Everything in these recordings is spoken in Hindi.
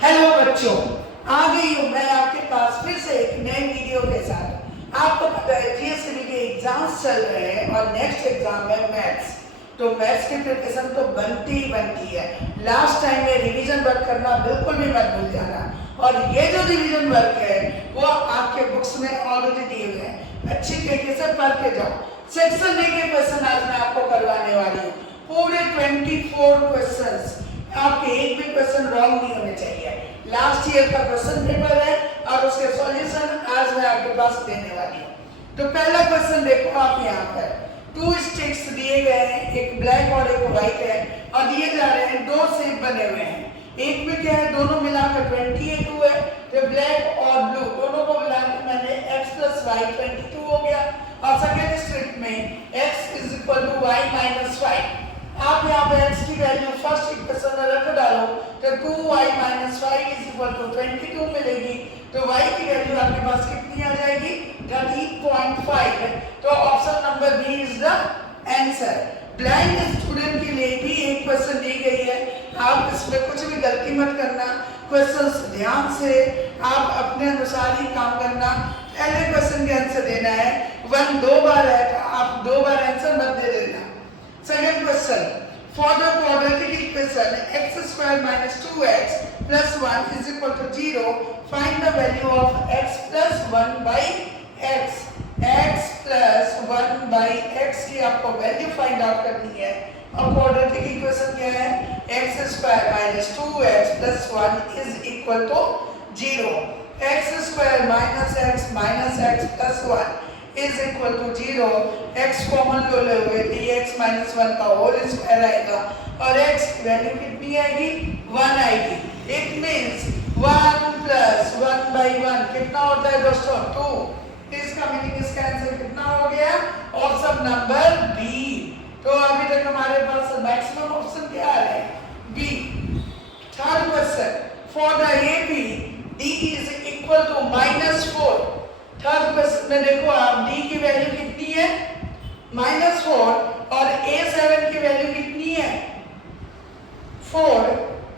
हेलो बच्चों, आ गई हूँ मैं आपके पास फिर से एक नए वीडियो के साथ। आपको पता है जीएससीबी के एग्जाम्स चल रहे हैं और नेक्स्ट एग्जाम है मैथ्स। तो मैथ्स की प्रिपरेशन तो बनती ही बनती है। लास्ट टाइम में रिवीजन वर्क करना बिल्कुल भी मत भूल जाना। और ये जो रिवीजन वर्क है वो आपके बुक्स में ऑलरेडी दिए हुए हैं, अच्छी तरीके से पढ़ के जाओ। सेक्शन ए के क्वेश्चन आज मैं आपको करवाने वाली हूँ। पूरे 24 क्वेश्चंस, आपके एक भी क्वेश्चन रॉन्ग नहीं होने चाहिए। लास्ट ईयर का क्वेश्चन पेपर है और उसके सॉल्यूशन आज मैं आपके पास देने वाली हूँ। तो पहला क्वेश्चन देखो आप यहाँ पर, 2 स्टिक्स दिए गए हैं, एक ब्लैक और एक व्हाइट है और दिए जा रहे हैं 2 शेप बने हुए हैं। एक में क्या है, दोनों मिलाकर 22 है, तो ब्लैक और ब्लू दोनों को मिलाकर मैंने x + y 22 हो गया। और सेकेंड स्ट्रिप में x = y - 5। आप यहाँ पे x की वैल्यू फर्स्ट इक्वेशन में रख डालो तो 2y - 5 = 22 मिलेगी। तो y की वैल्यू आपके पास कितनी आ जाएगी, 30.5। तो option number B is the answer. Blind student के लिए भी एक क्वेश्चन दी गई है, आप इसमें कुछ भी गलती मत करना, क्वेश्चन ध्यान से आप अपने अनुसार ही काम करना। पहले क्वेश्चन के आंसर देना है, 1 2 बार है तो आप 2 बार आंसर मत दे देना। Second question, for the quadratic equation x² - 2x + 1 = 0, find the value of x + 1 by x। x + 1 by x की आपको वैल्यू फाइंड आउट करनी है। और क्वाड्रेटिक इक्वेशन क्या है, x² - 2x + 1 = 0। x² - x - x + 1 = 0। x common ले हुए dx - 1 का होल स्क्वायर आएगा और x की वैल्यू कितनी आएगी, 1 आएगी। इट मींस 1 + 1 by 1 कितना होता है दोस्तों, 2। इसका मीनिंग इसका आंसर कितना हो गया, ऑप्शन नंबर बी। तो अभी तक हमारे पास मैक्सिमम ऑप्शन क्या आ रहा है, B. Third question, for the AP d = -4। Third question में देखो आप, d की वैल्यू कितनी है, -4 और a7 की वैल्यू कितनी है, 4।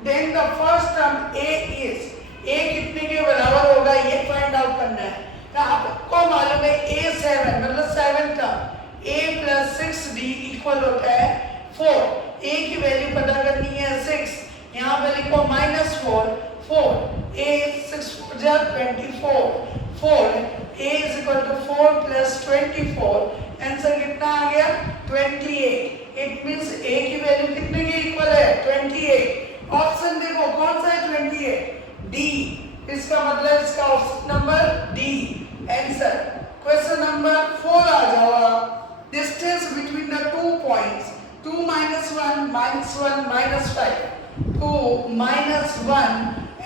Then the first term a is, a कितने के बराबर होगा ये फाइंड आउट करना है। तो आपको मालूम है a7 मतलब 7 टर्म, a + 6d = होता है 4। a की वैल्यू पता करनी है 6, यहाँ पे लिखो -4 4, a 6 × 24 4, a = 4 + 24, आंसर कितना आ गया, 28। इट मींस a की वैल्यू कितने के इक्वल है, 28। ऑप्शन देखो कौन सा है, 28, डी। इसका मतलब इसका option number D answer. Question number 4 आ जाओ आप, distance between the 2 points 2 - 1 - 1 - 5, 2 - 1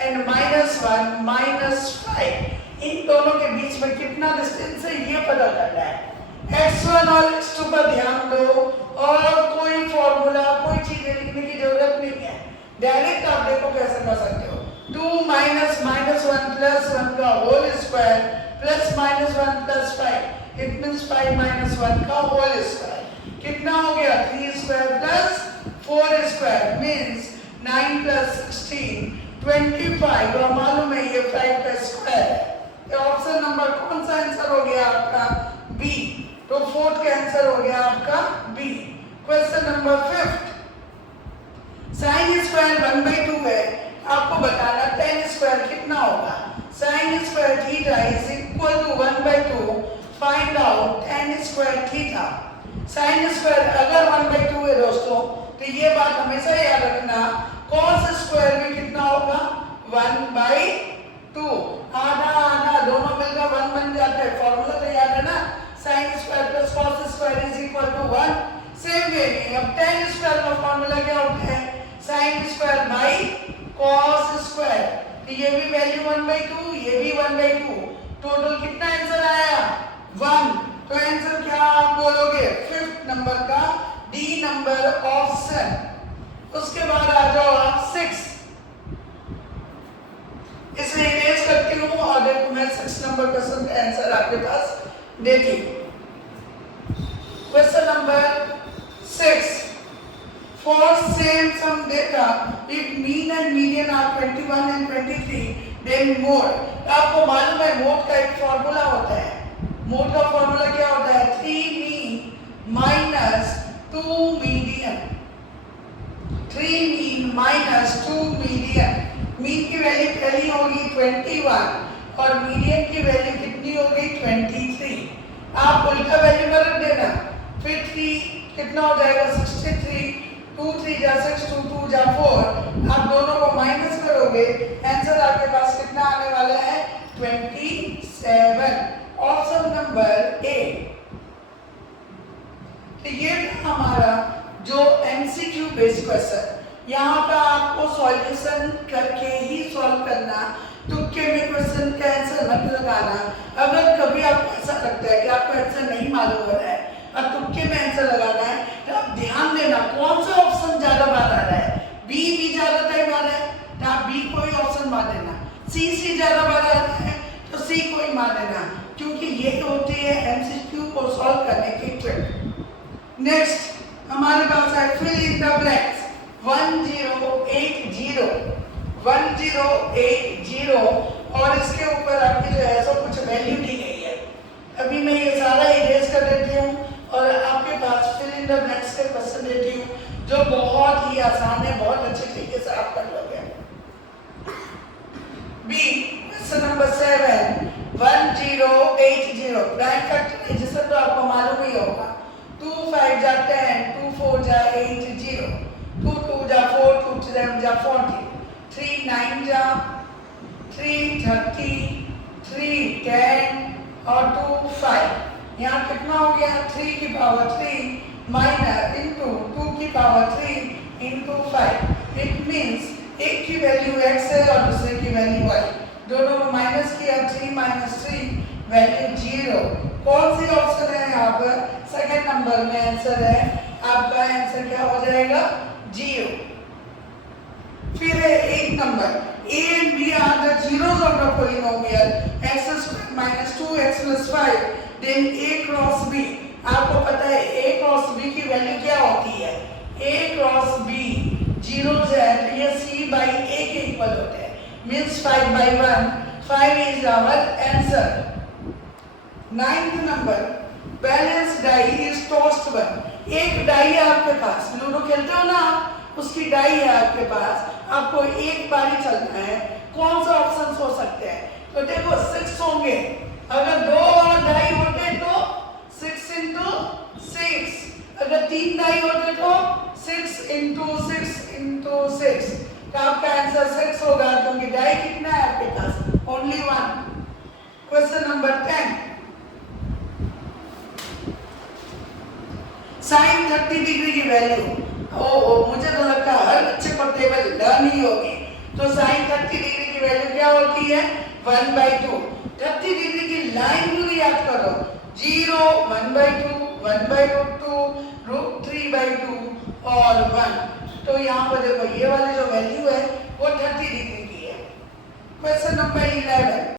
and -1 - 5, इन दोनों के बीच में कितना डिस्टेंस है ये पता करना है। x1 और x2 पर ध्यान दो और कोई फॉर्मूला कोई चीज लिखने की जरूरत नहीं है, डायरेक्ट आप देखो कैसे कर सकते हो। 2 - -1 + 1 का होल स्क्वायर + -1 + 5, इट मींस 5 - 1 का होल स्क्वायर कितना हो गया, 3² + 4² मींस 9 + 16 25। और मालूम है ये 5 का स्क्वायर है। ये ऑप्शन नंबर कौन सा आंसर हो गया आपका, बी। तो फोर्थ का आंसर हो गया आपका बी। क्वेश्चन नंबर 5, sin² 1/2 है, आपको बताना tan² कितना होगा। sin² θ = 1/2, find out tan² θ। sin² अगर 1/2 है दोस्तों तो ये बात हमेशा याद रखना, cos² भी कितना होगा, 1/2। आधा आधा दोनों मिलकर 1 बन जाता है, फॉर्मूला तो याद है ना, sin² + cos² = 1। सेम वे में अब tan² का फॉर्मूला क्या होता है, sin² / cos², तो ये भी वैल्यू 1/2, ये भी 1/2, टोटल कितना आंसर आया, 1। तो आंसर क्या आप बोलोगे, 5th नंबर का डी नंबर ऑप्शन। उसके बाद आ जाओ आप 6, इसे इरेज करती हूँ और देखो मैं 6 नंबर क्वेश्चन का आंसर आपके पास देती हूँ। Question number 6, for same sum data if mean and median are 21 and 23, then mode. आपको मालूम है मोड का एक फॉर्मूला होता है। मोड का फॉर्मूला क्या होता है? 3 mean minus 2 median. 3 mean minus 2 median. Mean की वैल्यू पहली होगी 21 और मीडियन की वैल्यू कितनी होगी? 23। आप उल्टा वैल्यू में रख देना, फिर 3 कितना हो जाएगा? 63। 2 3 जा 6, 2 2 जा 4। आप दोनों को माइनस करोगे, आंसर आपके पास कितना आने वाला है? 27। Option number A. तो ये था हमारा जो एमसीक्यू बेस्ड क्वेश्चन। यहाँ पर आपको सॉल्यूशन करके ही सॉल्व करना, तुक्के में क्वेश्चन का आंसर मत लगाना। अगर कभी आपको ऐसा लगता है कि आपको आंसर नहीं मालूम हो रहा है और तुक्के में आंसर लगाना है, तो आप ध्यान देना कौन सा ऑप्शन ज्यादा बार आ रहा है। बी भी ज्यादा टाइम आ रहा है तो आप बी को ही ऑप्शन मार देना। सी ज्यादा बार आ रहा है तो सी को ही मार देना, क्योंकि ये होती है एमसीक्यू को सॉल्व करने की ट्रिक। नेक्स्ट हमारे पास है फिल इन द ब्लैंक्स। 1080 और इसके ऊपर आपकी जो है सब कुछ वैल्यू दी गई है। अभी मैं ये सारा इरेज कर देती हूँ और आपके पास फिल इन द ब्लैंक्स के क्वेश्चन देती हूँ जो बहुत ही आसान है, बहुत अच्छे तरीके से आप कर लोगे। B question number 7, 1080 prime factorisation तो आपको मालूम ही होगा। 2 5 जा 10, 2 4 जा 80, 2 2 जा 4, 2 3 जा 40, 3 9 जा 3 30, 3 10 और 2 5। यहाँ कितना हो गया? 3 की पावर 3 माइनस इंटू 2 की पावर 3 इंटू 5। इट मीन्स एक की वैल्यू x है और दूसरे की वैल्यू y। दोनों को माइनस किया, 3 माइनस 3 वैल्यू 0। कौन सी ऑप्शन है यहाँ पर? सेकंड नंबर में आंसर है। आपका आंसर क्या हो जाएगा? 0। फिर है 8 number. A and B are the zeros of the polynomial x squared minus 2x plus 5, then A cross B। आपको पता है A cross B की वैल्यू क्या होती है? A cross B zeros है तो ये C by A के इक्वल होते हैं, means 5 by 1। 5 is our answer। 9th number, balance die is tossed one. एक डाई है आपके पास, लूडो खेलते हो ना आप, उसकी डाई है आपके पास, आपको एक बारी चलना है। कौन सा ऑप्शन हो सकते हैं? तो देखो 6 होंगे। अगर 2 और डाई होते तो 6 into 6। अगर 3 डाई होते तो 6 into 6 into 6। तो आपका आंसर 6 होगा, क्योंकि डाई कितना है आपके पास? Only 1। Question number 10, sine 30 degree की वैल्यू। मुझे तो लगता है हर बच्चे को टेबल लर्न ही होगी। तो साइन 30 डिग्री की वैल्यू क्या होती है? 1/2। 30 डिग्री की लाइन भी याद करो, 0 1/2 1/2 √3/2 और 1। तो यहाँ पर देखो ये वाली जो वैल्यू है वो 30 डिग्री की है। Question number 11,